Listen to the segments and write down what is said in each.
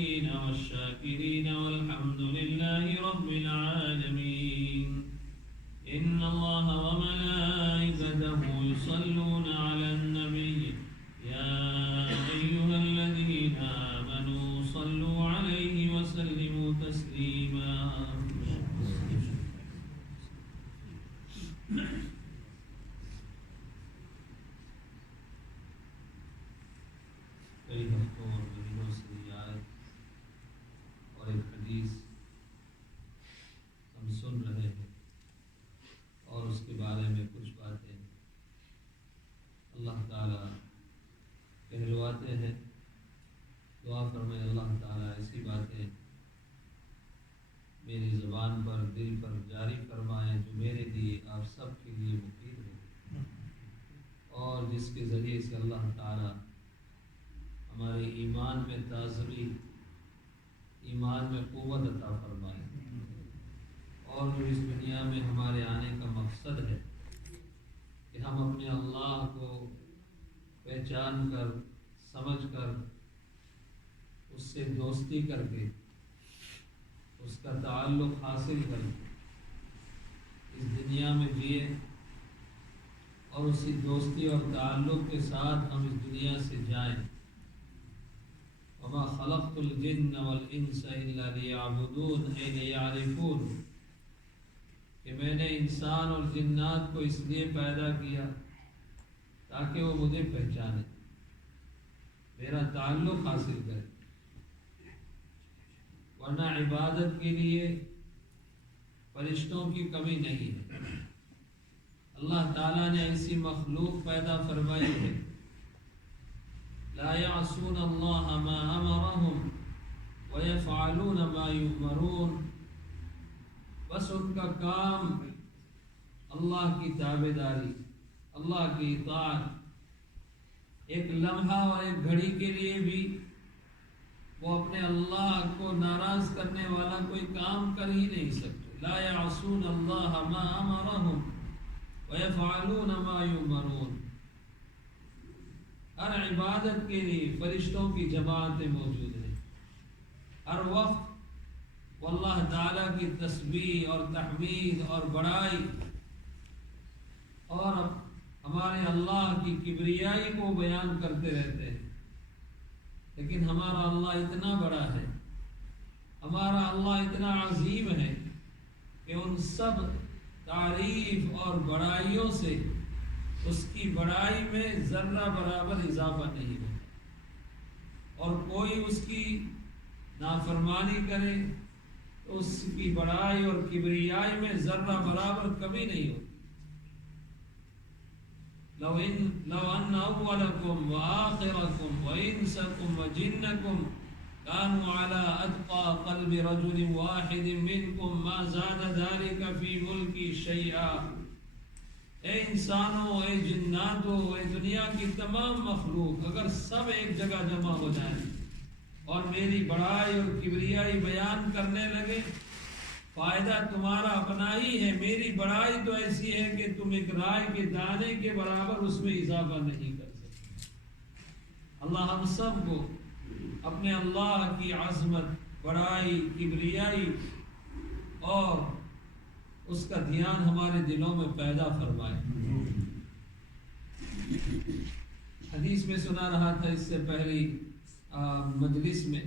الصابرين والشاكرين والحمد لله رب العالمين. إن الله وملائكته يصلون على النبي يا أيها الذين آمنوا صلوا عليه وسلموا تسليما. کئی ہفتوں اور مہینوں سے یہ آیت اور ایک حدیث ہم سن رہے ہیں اور اس کے بارے میں کچھ باتیں اللہ تعالیٰ کہلواتے ہیں. دعا فرمائے اللہ تعالیٰ ایسی باتیں میری زبان پر دل پر جاری فرمائیں جو میرے لیے آپ سب کے لیے مفید ہو، اور جس کے ذریعے سے اللہ تعالیٰ ہمارے ایمان میں تازگی، ایمان میں قوت عطا فرمائے، اور جو اس دنیا میں ہمارے آنے کا مقصد ہے کہ ہم اپنے اللہ کو پہچان کر سمجھ کر اس سے دوستی کر کے اس کا تعلق حاصل کر کے اس دنیا میں جئے، اور اسی دوستی اور تعلق کے ساتھ ہم اس دنیا سے جائیں. وما خلقت الجن والانس الا ليعبدون اے ليعرفون، کہ میں نے انسان اور جنات کو اس لیے پیدا کیا تاکہ وہ مجھے پہچانے، میرا تعلق حاصل کرے، ورنہ عبادت کے لیے فرشتوں کی کمی نہیں ہے. اللہ تعالیٰ نے ایسی مخلوق پیدا فرمائی ہے لا يعصون اللہ ما امرهم ويفعلون ما يؤمرون، بس ان کا کام اللہ کی تابعداری، اللہ کی اطاعت. ایک لمحہ اور ایک گھڑی کے لیے بھی وہ اپنے اللہ کو ناراض کرنے والا کوئی کام کر ہی نہیں سکتے. لا يعصون اللہ ما امرهم ويفعلون ما يؤمرون. ہر عبادت کے لیے فرشتوں کی جماعتیں موجود ہیں. ہر وقت وہ اللہ تعالیٰ کی تسبیح اور تحمید اور بڑائی اور ہمارے اللہ کی کبریائی کو بیان کرتے رہتے ہیں. لیکن ہمارا اللہ اتنا بڑا ہے، ہمارا اللہ اتنا عظیم ہے کہ ان سب تعریف اور بڑائیوں سے اس کی بڑائی میں ذرہ برابر اضافہ نہیں ہوتا، اور کوئی اس کی نافرمانی کرے تو اس کی بڑائی اور کبریائی میں ذرہ برابر کمی نہیں ہوتی. لو ان اولکم وآخرکم وانسکم وجنکم كانوا على اتقى قلب رجل واحد منكم ما زاد ذلك في ملكي شيئا. اے انسانوں، اے جناتوں، اے دنیا کی تمام مخلوق اگر سب ایک جگہ جمع ہو جائیں اور میری بڑائی اور کبریائی بیان کرنے لگے، فائدہ تمہارا اپنا ہی ہے. میری بڑائی تو ایسی ہے کہ تم ایک رائے کے دانے کے برابر اس میں اضافہ نہیں کر سکتے. اللہ ہم سب کو اپنے اللہ کی عظمت، بڑائی، کبریائی اور اس کا دھیان ہمارے دلوں میں پیدا فرمائے. حدیث میں سنا رہا تھا اس سے پہلی مجلس میں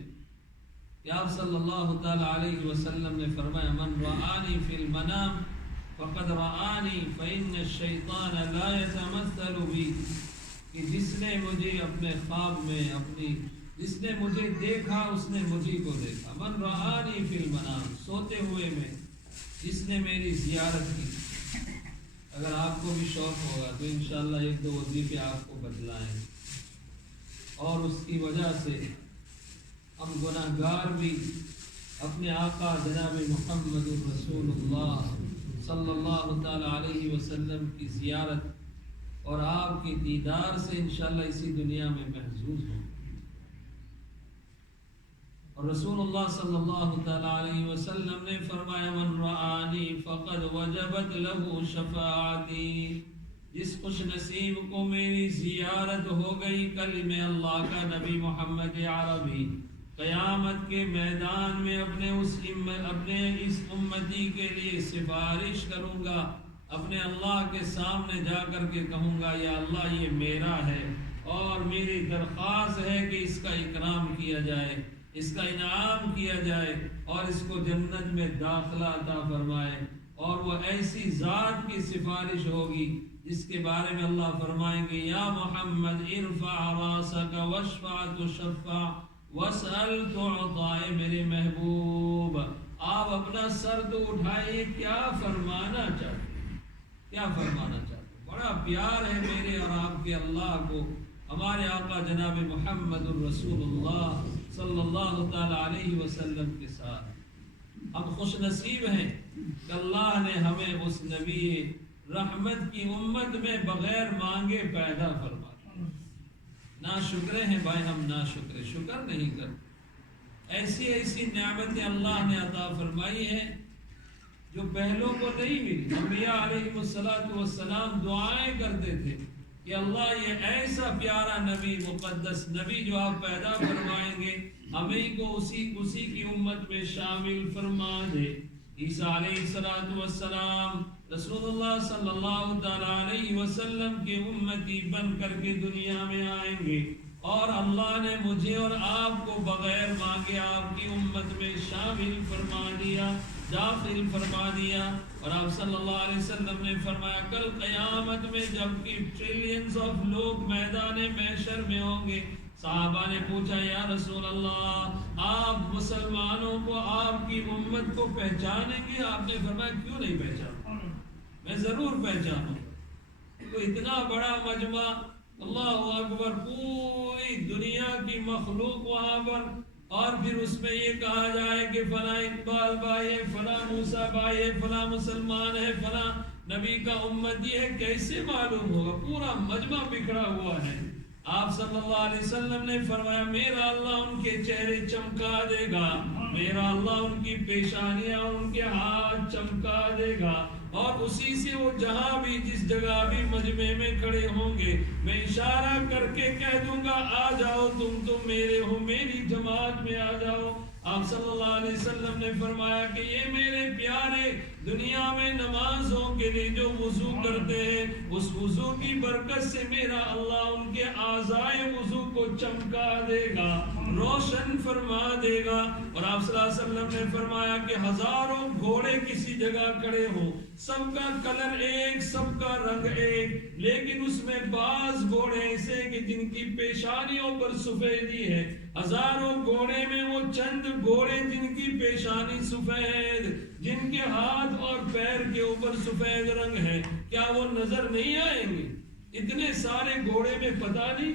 کہ آپ صلی اللہ تعالی علیہ وسلم نے فرمایا من رآنی فی المنام فقد رآنی فإن الشیطان لا يتمثل بی، کہ جس نے مجھے اپنے خواب میں جس نے مجھے دیکھا اس نے مجھے کو دیکھا. من رآنی فی المنام، سوتے ہوئے میں جس نے میری زیارت کی. اگر آپ کو بھی شوق ہوگا تو انشاءاللہ ایک دو وظیفے آپ کو بتلائیں، اور اس کی وجہ سے ہم گناہگار بھی اپنے آقا جناب محمد رسول اللہ صلی اللہ تعالی علیہ وسلم کی زیارت اور آپ کی دیدار سے انشاءاللہ اسی دنیا میں محظوظ ہوں. اور رسول اللہ صلی اللہ تعالی علیہ وسلم نے فرمایا من رآنی فقد وجبت له شفاعتی، جس خوش نصیب کو میری زیارت ہو گئی، کلمہ اللہ کا نبی محمد عربی قیامت کے میدان میں اپنے اس امتی کے لیے سفارش کروں گا، اپنے اللہ کے سامنے جا کر کے کہوں گا یا اللہ یہ میرا ہے اور میری درخواست ہے کہ اس کا اکرام کیا جائے، اس کا انعام کیا جائے اور اس کو جنت میں داخلہ عطا فرمائے۔ اور وہ ایسی ذات کی سفارش ہوگی جس کے بارے میں اللہ فرمائیں گے یا محمد ارفع راسک واشفع تشفع واسأل تعطى، میرے محبوب آپ اپنا سر تو اٹھائیے، کیا فرمانا چاہتے ہیں، کیا فرمانا چاہتے ہیں۔ بڑا پیار ہے میرے اور آپ کے اللہ کو ہمارے آقا جناب محمد الرسول اللہ صلی اللہ تعالی علیہ وسلم کے ساتھ۔ ہم خوش نصیب ہیں کہ اللہ نے ہمیں اس نبی رحمت کی امت میں بغیر مانگے پیدا فرمایا۔ نا شکرے ہیں بھائی ہم، نا شکرے، شکر نہیں کرتے۔ ایسی ایسی نعمتیں اللہ نے عطا فرمائی ہیں جو پہلوں کو نہیں ملی۔ انبیاء علیہ السلام دعائیں کرتے تھے کہ اللہ یہ ایسا پیارا نبی، مقدس نبی جو آپ پیدا فرمائیں گے ہمیں کو اسی کی امت میں شامل فرما دے۔ عیسیٰ علیہ السلام رسول اللہ صلی اللہ تعالی علیہ وسلم کے امتی بن کر کے دنیا میں آئیں گے، اور اللہ نے مجھے اور آپ کو بغیر مانگے آپ کی امت میں شامل فرما دیا، داخل فرما دیا۔ اور آپ صلی اللہ علیہ وسلم نے فرمایا کل قیامت میں جب کہ ٹریلینز آف لوگ میدان محشر میں ہوں گے، صحابہ نے پوچھا یا رسول اللہ آپ مسلمانوں کو، آپ کی امت کو پہچانیں گے؟ آپ نے فرمایا کیوں نہیں پہچانوں، میں ضرور پہچانوں۔ تو اتنا بڑا مجمع، اللہ اکبر، پوری دنیا کی مخلوق وہاں پر، اور پھر اس میں یہ کہا جائے کہ فلاں اقبال بھائی ہے، فلاں موسیٰ بھائی ہے، فلاں مسلمان ہے، فلاں نبی کا امتی ہے، کیسے معلوم ہوگا؟ پورا مجمع بکھرا ہوا ہے۔ آپ صلی اللہ علیہ وسلم نے فرمایا میرا اللہ ان کے چہرے چمکا دے گا، میرا اللہ ان کی پیشانیاں اور ان کے ہاتھ چمکا دے گا، اور اسی سے وہ جہاں بھی جس جگہ بھی مجمع میں کھڑے ہوں گے میں اشارہ کر کے کہہ دوں گا آ جاؤ، تم میرے ہو، میری جماعت میں آ جاؤ۔ آپ صلی اللہ علیہ وسلم نے فرمایا کہ یہ میرے پیارے دنیا میں نمازوں کے لیے جو وضو کرتے ہیں اس وضو کی برکت سے میرا اللہ ان کے اعضائے وضو کو چمکا دے گا، روشن فرما دے گا۔ اور آپ صلی اللہ علیہ وسلم نے فرمایا کہ ہزاروں گھوڑے کسی جگہ کھڑے ہوں، سب کا کلر ایک، سب کا رنگ ایک، لیکن اس میں بعض گھوڑے ایسے کہ جن کی پیشانیوں پر سفیدی ہے، ہزاروں گھوڑے میں وہ چند گھوڑے جن کی پیشانی سفید، جن کے ہاتھ اور پیر کے اوپر سفید رنگ ہے، کیا وہ نظر نہیں آئیں گے؟ اتنے سارے گھوڑے میں پتہ نہیں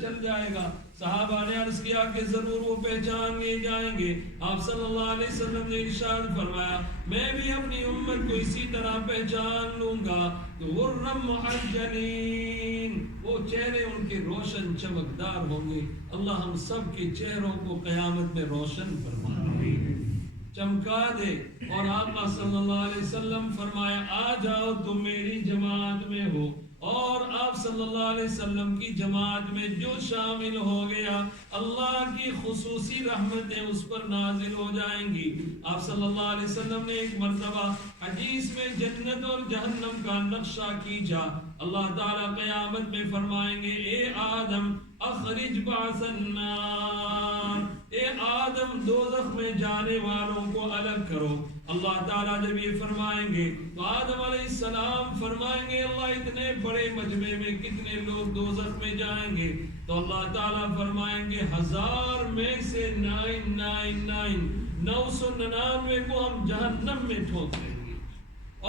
چل جائے گا؟ صحابہ نے عرض کیا کہ ضرور وہ پہچان جائیں گے۔ آپ صلی اللہ علیہ وسلم نے ارشاد فرمایا میں بھی اپنی امت کو اسی طرح پہچان لوں گا، تو غرم محجلین، وہ چہرے ان کے روشن چمکدار ہوں گے۔ اللہ ہم سب کے چہروں کو قیامت میں روشن فرمائے، چمکا دے۔ اور آقا صلی اللہ علیہ وسلم فرمایا آ جاؤ تم میری جماعت میں ہو، اور آپ صلی اللہ علیہ وسلم کی جماعت میں جو شامل ہو گیا اللہ کی خصوصی رحمتیں اس پر نازل ہو جائیں گی۔ آپ صلی اللہ علیہ وسلم نے ایک مرتبہ حدیث میں جنت اور جہنم کا نقشہ کھینچا۔ اللہ تعالیٰ قیامت میں فرمائیں گے اے آدم اخرج بعث النار، اے آدم دوزخ میں جانے والوں کو الگ کرو۔ اللہ تعالیٰ جب یہ فرمائیں گے تو آدم علیہ السلام فرمائیں گے اللہ اتنے بڑے مجمع میں کتنے لوگ دوزخ میں جائیں گے؟ تو اللہ تعالیٰ فرمائیں گے 1000 میں سے 999 کو ہم جہنم میں ٹھوک دیں گے،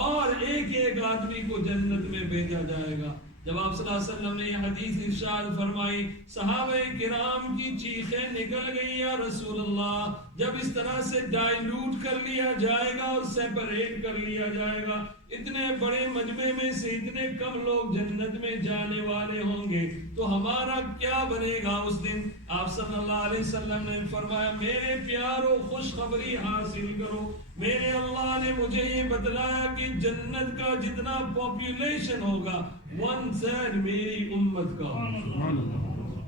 اور ایک ایک آدمی کو جنت میں بھیجا جائے گا۔ جب آپ صلی اللہ علیہ وسلم نے یہ حدیث ارشاد فرمائی صحابہ کرام کی چیخیں نکل گئی یا رسول اللہ، جب اس طرح سے ڈائیلوٹ کر لیا جائے گا اور سیپریٹ کر لیا جائے گا، اتنے بڑے مجمع میں سے اتنے کم لوگ جنت میں جانے والے ہوں گے تو ہمارا کیا بنے گا اس دن؟ آپ صلی اللہ علیہ وسلم نے فرمایا میرے پیارو خوشخبری حاصل کرو، میرے اللہ نے مجھے یہ بتلایا کہ جنت کا جتنا پاپولیشن ہوگا 1/3 میری امت کا ہوگا۔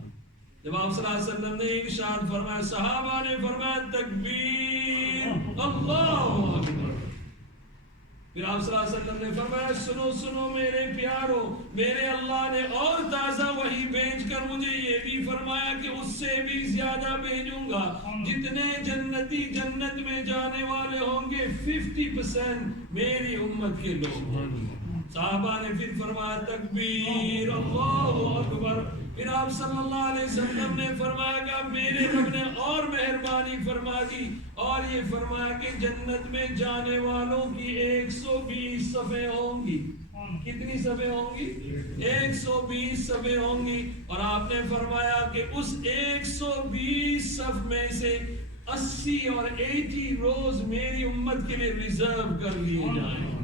جب آپ صلی اللہ علیہ وسلم نے ارشاد فرمایا، صحابہ نے فرمایا تکبیر، اللہ اکبر۔ پھر آپ صلی اللہ علیہ وسلم نے فرمایا، سنو سنو میرے پیارو، میرے اللہ نے اور تازہ وحی بھیج کر مجھے یہ بھی فرمایا کہ اس سے بھی زیادہ بھیجوں گا۔ جتنے جنتی جنت میں جانے والے ہوں گے 50% میری امت کے لوگ ہیں۔ صحابہ نے پھر فرمایا تکبیر، اللہ اکبر۔ پھر آپ صلی اللہ علیہ وسلم نے فرمایا کہ میرے رب نے اور مہربانی فرما دی اور یہ فرمایا کہ جنت میں جانے والوں کی 120 صفیں ہوں گی۔ کتنی صفیں ہوں گی؟ 120 صفیں ہوں گی۔ اور آپ نے فرمایا کہ اس 120 صف میں سے 80 اور 80 روز میری امت کے لیے ریزرو کر لیے جائیں۔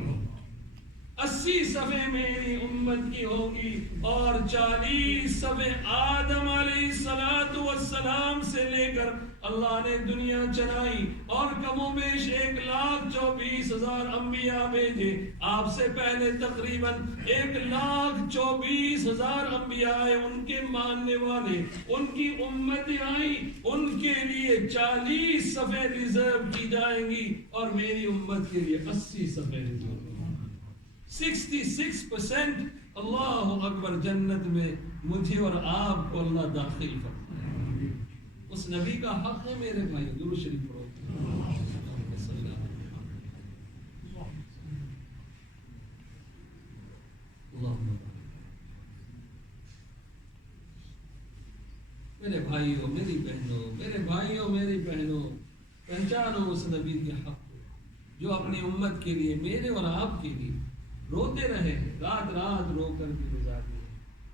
80 صفیں میری امت کی ہوگی اور 40 صفیں آدم علیہ السلام سے لے کر اللہ نے دنیا چلائی اور کم و بیش 1,24,000 انبیاء بھیجے۔ آپ سے پہلے تقریباً 1,24,000 انبیاء آئے، ان کے ماننے والے، ان کی امتیں آئیں، ان کے لیے 40 صفیں ریزرو کی جائیں گی اور میری امت کے لیے 80 صفیں ریزرو۔ 66% اللہ اکبر جنت میں مجھے اور آپ کو اللہ داخل فرمائے۔ اس نبی کا حق ہے میرے بھائی، درود شریف پڑھو۔ میرے بھائیوں میری بہنوں، میرے بھائیوں میری بہنوں، پہچانو اس نبی کے حق کو جو اپنی امت کے لیے، میرے اور آپ کے لیے روتے رہے، رات رات رو کر بھی گزار دیے۔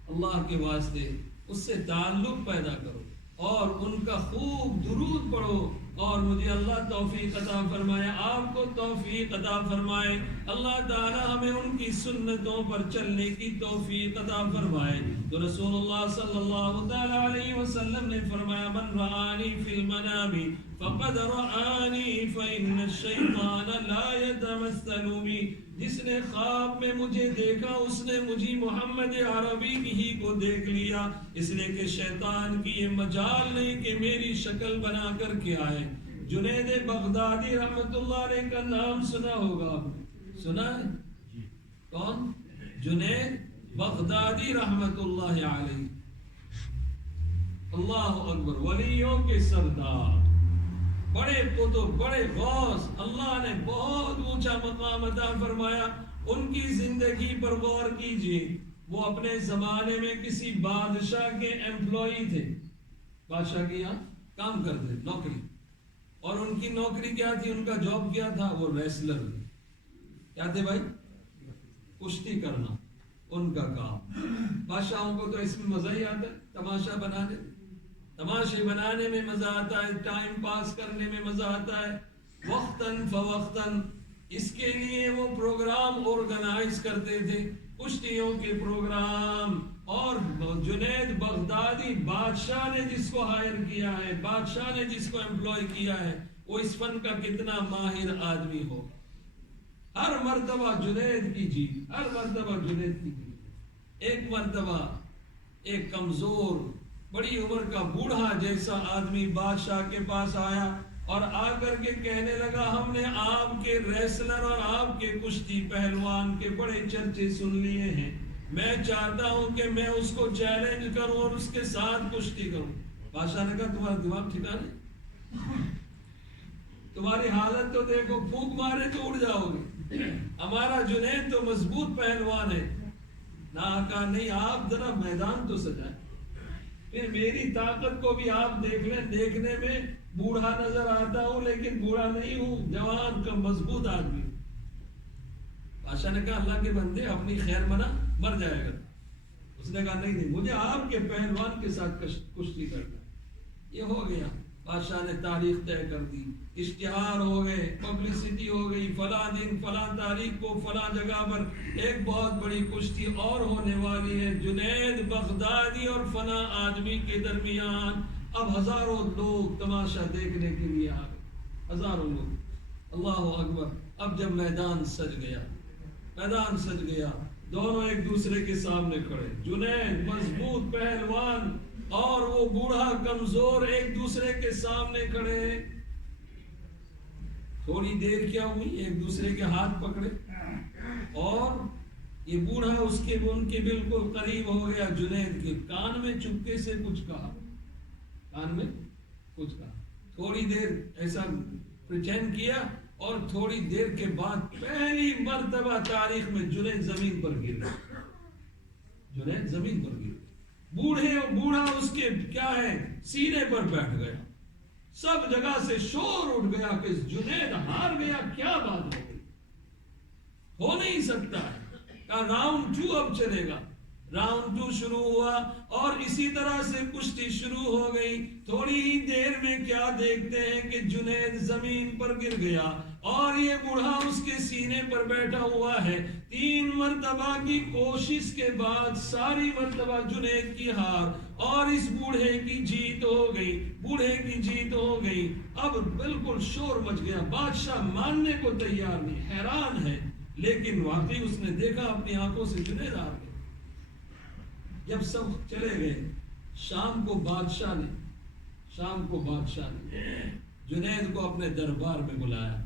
اللہ کے واسطے اس سے تعلق پیدا کرو اور ان کا خوب درود پڑھو اور مجھے اللہ توفیق عطا فرمائے، آپ کو توفیق عطا فرمائے۔ اللہ تعالی ہمیں ان کی سنتوں پر چلنے کی توفیق عطا فرمائے۔ تو رسول اللہ صلی اللہ تعالی علیہ وسلم نے فرمایا، من رآنی فی المنام فقد رآنی فإن الشیطان لا یتمثل بی۔ جس نے خواب میں مجھے دیکھا اس نے مجھے محمد عربی ہی کو دیکھ لیا، اس لیے کہ شیطان کی یہ مجال نہیں کہ میری شکل بنا کر کے آئے۔ جنید بغدادی رحمت اللہ علیہ کا نام سنا ہوگا، سنا ہے؟ کون؟ جنید بغدادی رحمت اللہ علیہ، اللہ اکبر، ولیوں کے سردار، بڑے قطب، بڑے غوث، اللہ نے بہت اونچا مقام عطا فرمایا۔ ان کی زندگی پر غور کیجئے، وہ اپنے زمانے میں کسی بادشاہ کے ایمپلائی تھے، بادشاہ کے یہاں کام کرتے، نوکری، اور ان کی نوکری کیا تھی، ان کا جاب کیا تھا، وہ ریسلر تھے۔ کیا تھے بھائی؟ کشتی کرنا ان کا کام۔ بادشاہوں کو تو اس میں مزہ ہی آتا ہے، تماشا بنانے، تماشے بنانے میں مزہ آتا ہے، ٹائم پاس کرنے میں مزہ آتا ہے، وقتاً فوقتاً۔ اس کے لیے وہ پروگرام آرگنائز کرتے تھے، کشتیوں کے پروگرام۔ اور جنید بغدادی بادشاہ نے جس کو ہائر کیا ہے، بادشاہ نے جس کو ایمپلائی کیا ہے، وہ اس فن کا کتنا ماہر آدمی ہو۔ ہر مرتبہ جنید کی جیت، ہر مرتبہ جنید کی جیت۔ ایک مرتبہ ایک کمزور، بڑی عمر کا بوڑھا جیسا آدمی بادشاہ کے پاس آیا اور آ کر کے کہنے لگا، ہم نے آپ کے ریسلر اور آپ کے کشتی پہلوان کے بڑے چرچے سن لیے ہیں، میں چاہتا ہوں کہ میں اس کو چیلنج کروں اور اس کے ساتھ کشتی کروں۔ بادشاہ نے کہا، تمہارا دماغ ٹھکانے، تمہاری حالت تو دیکھو، پھونک مارے تو اڑ جاؤ گے، ہمارا جنید تو مضبوط پہلوان ہے۔ نہ کہا نہیں، آپ ذرا میدان تو سجائیں، پھر میری طاقت کو بھی آپ دیکھ لیں، دیکھنے میں بوڑھا نظر آتا ہوں لیکن بوڑھا نہیں ہوں، جوان کا مضبوط آدمی۔ بادشاہ نے کہا، اللہ کے بندے اپنی خیر منا، مر جائے گا۔ اس نے کہا نہیں، مجھے آپ کے پہلوان کے ساتھ کشتی کرنا۔ یہ ہو گیا، بادشاہ نے تاریخ طے کر دی، اشتہار ہو گئے، پبلسٹی ہو گئی، فلاں دن فلاں تاریخ کو فلاں جگہ پر ایک بہت بڑی کشتی اور ہونے والی ہے جنید بغدادی اور فلاں آدمی کے درمیان۔ اب ہزاروں لوگ تماشا دیکھنے کے لیے آ گئے، ہزاروں لوگ، اللہ اکبر۔ اب جب میدان سج گیا، میدان سج گیا، دونوں ایک دوسرے کے سامنے کھڑے، جنید مضبوط پہلوان اور وہ بوڑھا کمزور ایک دوسرے کے سامنے کھڑے. تھوڑی دیر کیا ہوئی، ایک دوسرے کے ہاتھ پکڑے اور یہ بوڑھا ان کے بالکل قریب ہو گیا. جنید کے کان میں چپکے سے کچھ کہا، کان میں کچھ کہا. تھوڑی دیر ایسا پریٹینڈ کیا اور تھوڑی دیر کے بعد پہلی مرتبہ تاریخ میں جنید زمین پر گر گیا. جنید زمین پر گر گیا. بوڑھا اس کے کیا ہے سینے پر بیٹھ گیا. سب جگہ سے شور اٹھ گیا کہ جنید ہار گیا. کیا بات ہو گئی؟ ہو نہیں سکتا ہے. راؤنڈ 2 اب چلے گا. راؤنڈ 2 شروع ہوا اور اسی طرح سے کشتی شروع ہو گئی. تھوڑی ہی دیر میں کیا دیکھتے ہیں کہ جنید زمین پر گر گیا اور یہ بوڑھا اس کے سینے پر بیٹھا ہوا ہے. 3 مرتبہ کی کوشش کے بعد ساری مرتبہ جنید کی ہار اور اس بوڑھے کی جیت ہو گئی. بوڑھے کی جیت ہو گئی. اب بالکل شور مچ گیا. بادشاہ ماننے کو تیار نہیں، حیران ہے، لیکن واقعی اس نے دیکھا اپنی آنکھوں سے جنید ہار گیا. جب سب چلے گئے، شام کو بادشاہ نے جنید کو اپنے دربار میں بلایا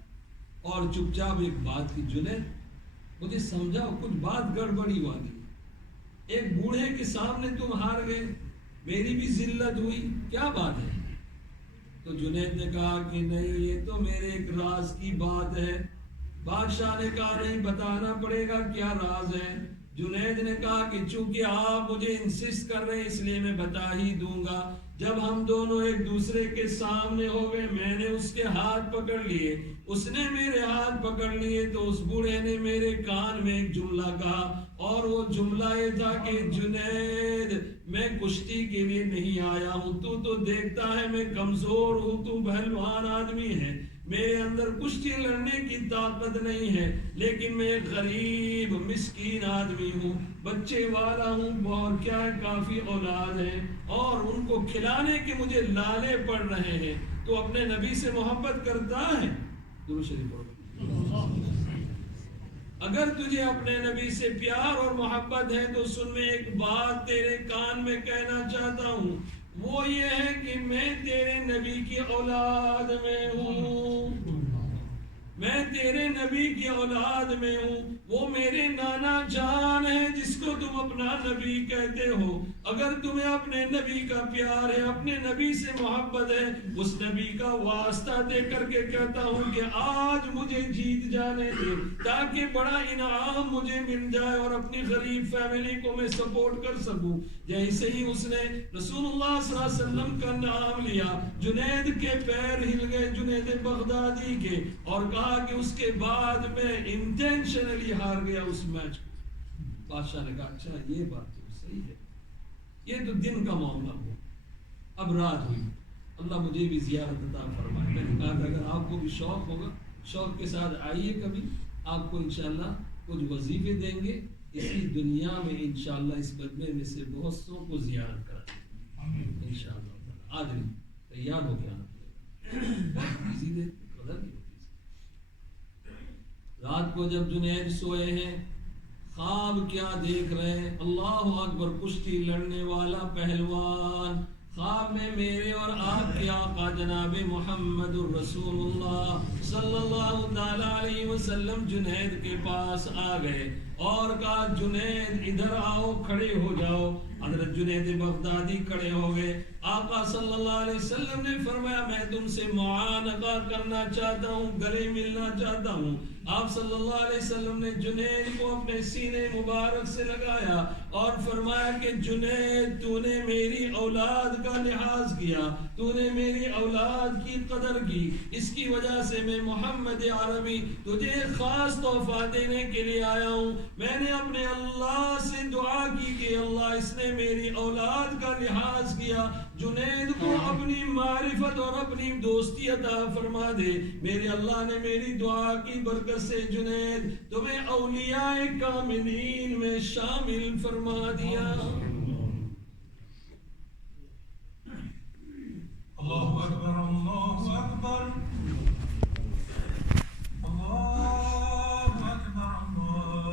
اور چپ چاپ ایک بات کی. جنید مجھے سمجھاؤ، کچھ بات گڑبڑی والی، ایک بوڑھے کے سامنے تم ہار گئے، میری بھی ذلت ہوئی، کیا بات ہے؟ تو جنید نے کہا کہ نہیں، یہ تو میرے ایک راز کی بات ہے. بادشاہ نے کہا نہیں، بتانا پڑے گا، کیا راز ہے؟ جنید نے کہا کہ چونکہ آپ مجھے انسسٹ کر رہے ہیں اس لیے میں بتا ہی دوں گا. جب ہم دونوں ایک دوسرے کے سامنے ہو گئے، میں نے اس کے ہاتھ پکڑ لیے، اس نے میرے ہاتھ پکڑ لیے، تو اس بوڑھے نے میرے کان میں ایک جملہ کہا اور وہ جملہ یہ تھا کہ جنید میں کشتی کے لیے نہیں آیا ہوں. تو دیکھتا ہے میں کمزور ہوں، تو پہلوان آدمی ہے، میرے اندر کشتی لڑنے کی طاقت نہیں ہے، لیکن میں غریب مسکین آدمی ہوں، بچے والا ہوں، اور کیا ہے کافی اولاد ہے اور ان کو کھلانے کے مجھے لالے پڑ رہے ہیں. تو اپنے نبی سے محبت کرتا ہے؟ درود شریف پڑھو. اگر تجھے اپنے نبی سے پیار اور محبت ہے تو سن، میں ایک بات تیرے کان میں کہنا چاہتا ہوں، وہ یہ ہے کہ میں تیرے نبی کی اولاد میں ہوں. میں تیرے نبی کی اولاد میں ہوں. وہ میرے نانا جان ہے جس کو تم اپنا نبی کہتے ہو. اگر تمہیں اپنے نبی کا پیار ہے، اپنے نبی سے محبت ہے، اس نبی کا واسطہ دے کر کے کہتا ہوں کہ آج مجھے جیت جانے دے تاکہ بڑا انعام مجھے مل جائے اور اپنی غریب فیملی کو میں سپورٹ کر سکوں. جیسے ہی اس نے رسول اللہ صلی اللہ علیہ وسلم کا نام لیا، جنید کے پیر ہل گئے، جنید بغدادی کے، اور کہا کہ اس کے بعد میں انٹینشنلی ہار گیا اس میچ کو. بادشاہ نے کہا اچھا یہ بات تو صحیح ہے، یہ تو دن کا معاملہ ہوا، اب رات ہوئی، اللہ مجھے بھی زیارت عطا فرمائے. میں نے کہا کہ اگر آپ کو بھی شوق ہوگا، شوق کے ساتھ آئیے کبھی، آپ کو انشاءاللہ کچھ وظیفے دیں گے اسی دنیا میں، انشاءاللہ اس بدمے میں سے بہت سو کو زیارت کرا دیں گے انشاءاللہ. آج نہیں تیار ہو گیا اسی دن قدر نہیں ہوتی. رات کو جب جنید سوئے ہیں، خواب کیا دیکھ رہے ہیں؟ اللہ اکبر، کشتی لڑنے والا پہلوان. خواب میں میرے اور آپ کے آقا جناب محمد الرسول اللہ صلی اللہ تعالی علیہ وسلم جنید کے پاس آ گئے اور کہا جنید ادھر آؤ، کھڑے ہو جاؤ. حضرت جنید بغدادی کھڑے ہو گئے. آقا صلی اللہ علیہ وسلم نے فرمایا میں تم سے معانقہ کرنا چاہتا ہوں، گلے ملنا چاہتا ہوں. آپ صلی اللہ علیہ وسلم نے جنید کو اپنے سینے مبارک سے لگایا اور فرمایا کہ جنید تو نے میری اولاد کا لحاظ کیا، تو نے میری اولاد کی قدر کی، اس کی وجہ سے میں محمد عربی تجھے خاص تحفہ دینے کے لیے آیا ہوں. میں نے اپنے اللہ سے دعا کی کہ اللہ اس نے میری اولاد کا لحاظ کیا، جنید کو اپنی معرفت اور اپنی دوستی عطا فرما دے. میرے اللہ نے میری دعا کی برکت سے جنید تمہیں اولیاء کاملین میں شامل فرما دیا. اللہ اکبر، اللہ اکبر.